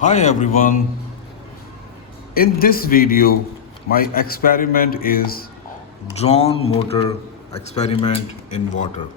Hi everyone. In this video, my experiment is drawn motor experiment in water.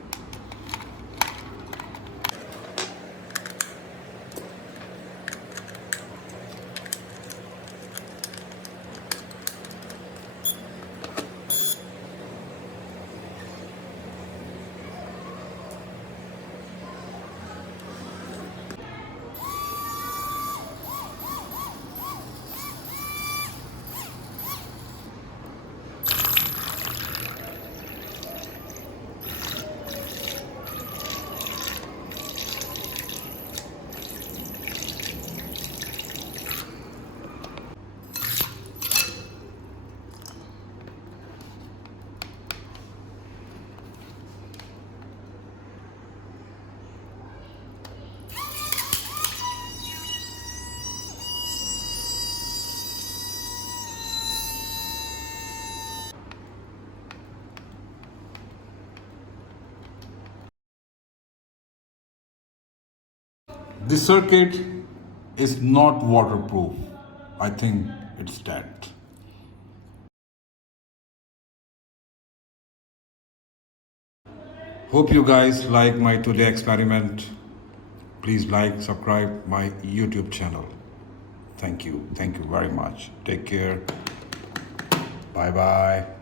The circuit is not waterproof. I think it's dead. Hope you guys like my today experiment. Please like, subscribe my YouTube channel. Thank you. Thank you very much. Take care. Bye bye.